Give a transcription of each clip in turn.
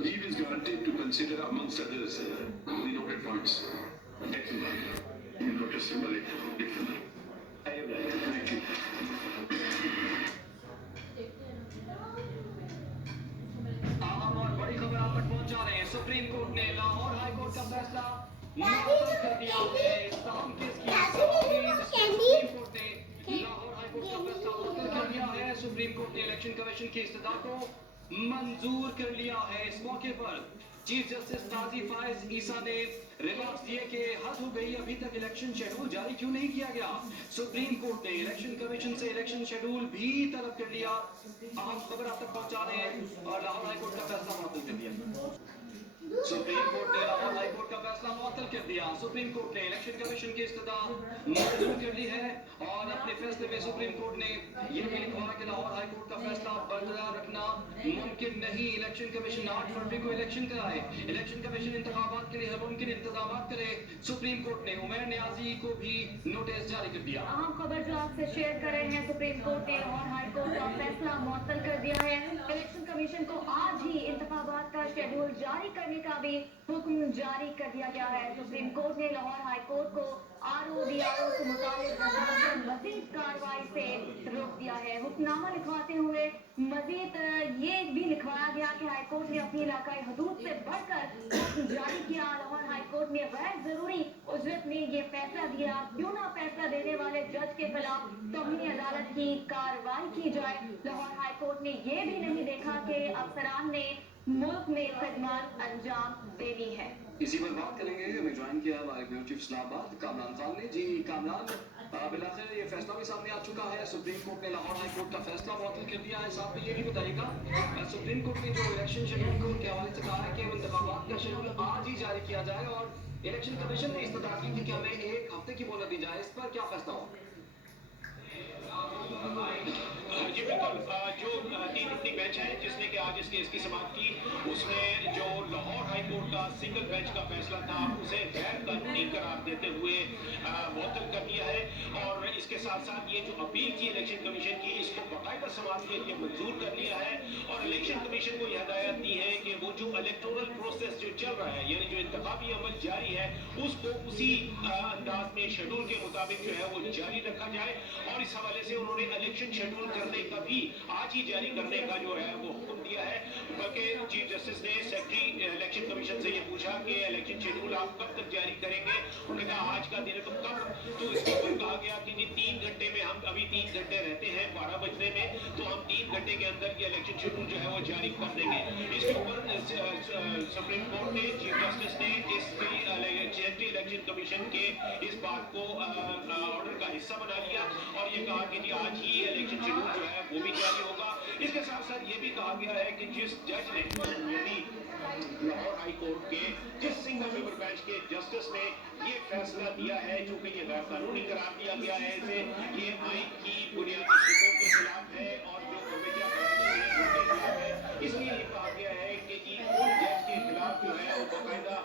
Leave is granted to consider amongst others the noted points. Notice thank you. अहम और बड़ी खबर आप तक पहुंचा रहे हैं। सुप्रीम कोर्ट ने लाहौर हाई कोर्ट का फैसला मुअत्तल कर दिया है। इस तमाम केस की सुप्रीम कोर्ट ने लाहौर हाई कोर्ट का फैसला मुअत्तल कर दिया है। सुप्रीम कोर्ट ने इलेक्शन कमीशन की इस्तदा को मंजूर कर लिया है। इस मौके पर चीफ जस्टिस काजी फायज ईसा ने रिमार्क्स दिए कि हद हो गई, अभी तक इलेक्शन शेड्यूल जारी क्यों नहीं किया गया। सुप्रीम कोर्ट ने इलेक्शन कमीशन से इलेक्शन शेड्यूल भी तलब कर लिया। अहम खबर आप तक पहुंचा रहे हैं और लाहौर हाई कोर्ट का फैसला मुअत्तल कर दिया। सुप्रीम कोर्ट ने लाहौर हाई कोर्ट का फैसला मुअत्तल कर दिया। सुप्रीम कोर्ट ने इलेक्शन कमीशन की इस्तदा मंजूर कर ली है और अपने फैसले में सुप्रीम कोर्ट ने यह भी लिखा कि लाहौर हाई कोर्ट का फैसला बरकरार रखना मुमकिन नहीं। इलेक्शन कमीशन 8 फरवरी को इलेक्शन कराए। इलेक्शन कमीशन इंतखाबात के लिए हर मुमकिन इंतजाम करे। सुप्रीम कोर्ट ने उमर नियाजी को भी नोटिस जारी कर दिया। अहम खबर जो आपसे शेयर कर रहे हैं, सुप्रीम कोर्ट ने लाहौर हाई कोर्ट का फैसला मुअत्तल कर दिया है। इलेक्शन कमीशन को आज ही इंतखाबात का शेड्यूल जारी करने का भी हुक्म जारी कर दिया गया है। सुप्रीम कोर्ट ने लाहौर हाई कोर्ट को RODRO से मुतालिक मजीद कार्रवाई से रोक दिया है। हुक्मनामा लिखवाते हुए मजीद ये भी लिखवाया गया कि हाई कोर्ट ने अपनी इलाकाई हदूद से बढ़कर हुक्म जारी किया। लाहौर हाई कोर्ट ने गैर जरूरी उजरत में ये फैसला दिया, क्यों ना फैसला देने वाले जज के खिलाफ तौहीन अदालत की कार्रवाई की जाए। लाहौर हाई कोर्ट ने ये भी नहीं देखा कि अफसरान ने मुल्क में खदमात अंजाम देनी है। इसी पर बात करेंगे। हमें ज्वाइन किया हमारे ब्यूरो चीफ इस्लामाबाद कामरान खान ने। जी कामरान, बिलाखिर ये फैसला भी सामने आ चुका है। सुप्रीम कोर्ट ने लाहौर हाई कोर्ट का फैसला मुअत्तल कर दिया है। साथ में ये भी बताइएगा, सुप्रीम कोर्ट ने जो इलेक्शन शेड्यूल को के हवाले से कहा है कि इंतखाबात का शेड्यूल आज ही जारी किया जाए और इलेक्शन कमीशन ने इस्तदा की थी कि हमें 1 हफ्ते की मोहलत दी जाए। इस पर क्या फैसला हुआ? जी बिल्कुल, जो 3 रुकनी बेंच है जिसने कि आज इस केस की समाप्त की, उसने जो लाहौर हाई कोर्ट का सिंगल बेंच का फैसला था उसे गैर कानूनी करार देते हुए मुअत्तल कर दिया है। और इसके साथ साथ ये जो अपील की इलेक्शन कमीशन की, इसको बाकायदा समाप्त के मंजूर कर लिया है। और इलेक्शन कमीशन को यह हदायत दी है कि वो जो इलेक्टोरल प्रोसेस जो चल रहा है, यानी जो इंतखाबी अमल जारी है, उसको उसी अंदाज में शेड्यूल के मुताबिक जो है वो जारी रखा जाए। और इस हवाले से उन्होंने इलेक्शन शेड्यूल करने का भी आज ही जारी करने का जो है वो हुक्म दिया है। बल्कि चीफ जस्टिस ने सेक्रेटरी इलेक्शन कमीशन से ये पूछा कि इलेक्शन शेड्यूल आप कब तक जारी करेंगे। उन्होंने कहा आज का दिन है तो कब। तो इसके ऊपर कहा गया कि जी 3 घंटे में, हम अभी 3 घंटे रहते हैं 12 बजने में, तो हम 3 घंटे के अंदर ये इलेक्शन शेड्यूल जो है वो जारी कर देंगे। इसके ऊपर सुप्रीम कोर्ट ने, चीफ जस्टिस ने सेक्रेटरी इलेक्शन कमीशन के इस बात को ऑर्डर का हिस्सा बना लिया और ये कहा कि जी आज ही इलेक्शन शेड्यूल जो है वो भी जारी होगा। इसके साथ साथ ये भी कहा गया है कि जिस जज ने, यानी लाहौर हाई कोर्ट के जिस सिंगल मेंबर बेंच के जस्टिस ने ये फैसला दिया है, चूंकि ये गैर कानूनी करार दिया गया है, इसे ये आइन की बुनियादी शिकों के खिलाफ है और जो कमेटियां बनाई गई हैं उनके खिलाफ है। इसलिए ये कहा गया है कि जी उन जज के खिलाफ जो है वो बाकायदा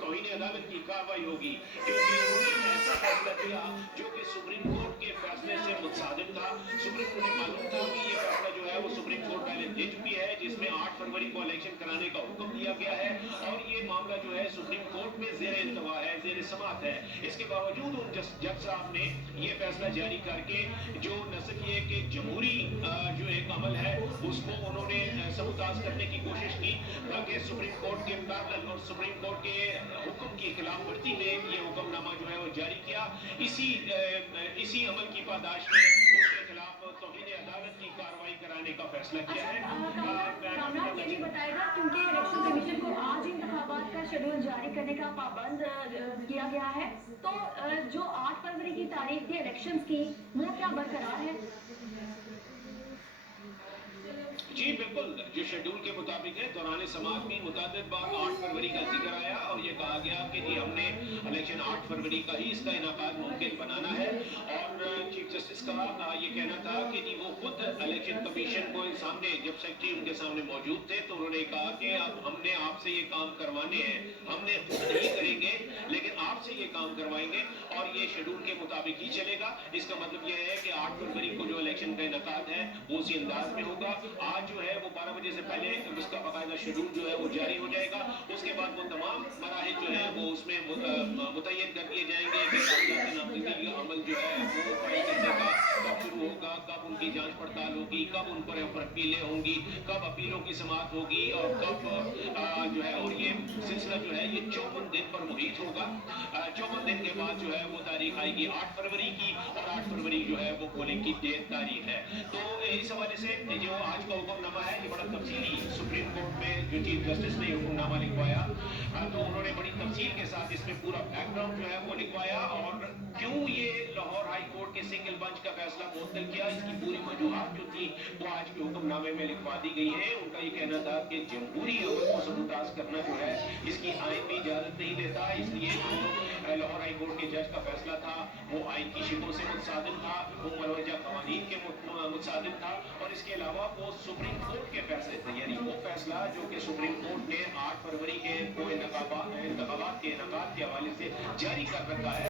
तौहीन अदालत की कार्रवाई होगी, क्योंकि उन्होंने ऐसा फैसला दिया जो कि सुप्रीम कोर्ट के फैसले से मुतसादिम था। सुप्रीम कोर्ट को मालूम था कि ये फैसला जो है वो सुप्रीम कोर्ट पहले दे चुकी है, जिसमें 8 फरवरी को इलेक्शन कराने का हुक्म दिया गया है और ये मामला जो है सुप्रीम कोर्ट में ज़ेर इंतवा है, ज़ेर समाअत है। इसके बावजूद उन जज साहब ने ये फैसला जारी करके जो न सिर्फ ये कि जमहूरी जो एक अमल है उसको उन्होंने सबूताज करने की कोशिश की, बल्कि सुप्रीम कोर्ट के पैरेलल और सुप्रीम कोर्ट के हुक्म की खिलाफ वर्जी में ये हुक्मनामा जो है वो जारी किया। इसी अमल की पादाश में उनके खिलाफ तौहीन अदालत की कार्रवाई कराने का फैसला किया है। कामरान ये भी बताएगा, क्योंकि इलेक्शन कमीशन को आज इंतखाबात का शेड्यूल जारी करने का पाबंद किया गया है, तो जो 8 फरवरी की तारीख थी इलेक्शंस की, वो क्या बरकरार है? जी बिल्कुल, जो शेड्यूल के मुताबिक है दौरान समाअत भी मुतअद्दिद बार 8 फरवरी का जिक्र आया और ये कहा गया कि जी हमने इलेक्शन 8 फरवरी का ही इसका इनेकाद मुमकिन बनाना है। और चीफ जस्टिस का ये कहना था कि जी वो खुद इलेक्शन कमीशन को सामने, जब सेक्रेटरी उनके सामने मौजूद थे तो उन्होंने कहा कि अब हमने आपसे ये काम करवाने हैं, हमने खुद नहीं करेंगे लेकिन आपसे ये काम करवाएंगे और ये शेड्यूल के मुताबिक ही चलेगा। इसका मतलब ये है कि 8 फरवरी को जो इलेक्शन का इनेकाद है वो उसी अंदाज में होगा। आज जो है वो 12 बजे से पहले उसका बाकायदा शेड्यूल जो है वो जारी हो जाएगा। उसके बाद वो तमाम मराहिल जो है वो उसमें मुतय्यन कर दिए जाएंगे कि कागजात नामजदगी का अमल जो है वो फाइल करने का कब शुरू होगा, कब उनकी जांच पड़ताल होगी, कब उन पर अपीलें होंगी, कब अपीलों की समाअत होगी और कब जो है, और ये सिलसिला जो है ये 54 दिन पर मुहित होगा। 54 दिन के बाद जो है वो तारीख आएगी 8 फरवरी की और 8 फरवरी जो है वो पोलिंग की तारीख है। तो इस हवाले से जो आज का हुक्मनामा है ये बड़ा तफसीली सुप्रीम कोर्ट में जो चीफ जस्टिस ने हुक्मनामा लिखवाया तो उन्होंने बड़ी तफसील के साथ इसमें पूरा बैकग्राउंड जो है वो लिखवाया और क्यों ये लाहौर हाई कोर्ट के सिंगल बेंच का फैसला मुअत्तल किया, इसकी पूरी वजूहात जो थी वो आज के हुक्मनामे में लिखवा दी गई है। उनका ये कहना था कि जमहूरी अमल को सबूताज करना जो है इसकी आइन भी इजाजत नहीं देता, इसलिए जो लाहौर हाई कोर्ट के जज का फैसला था वो आइन की शिकों से मुतसादिम था, वो मुलवजा कवानीन के मुतसादिम था और इसके अलावा वो सुप्रीम कोर्ट के फैसले थे, यानी वो फैसला जो कि सुप्रीम कोर्ट ने 8 फरवरी के इंतखाबात के इनेकाद के हवाले से जारी कर रखा है।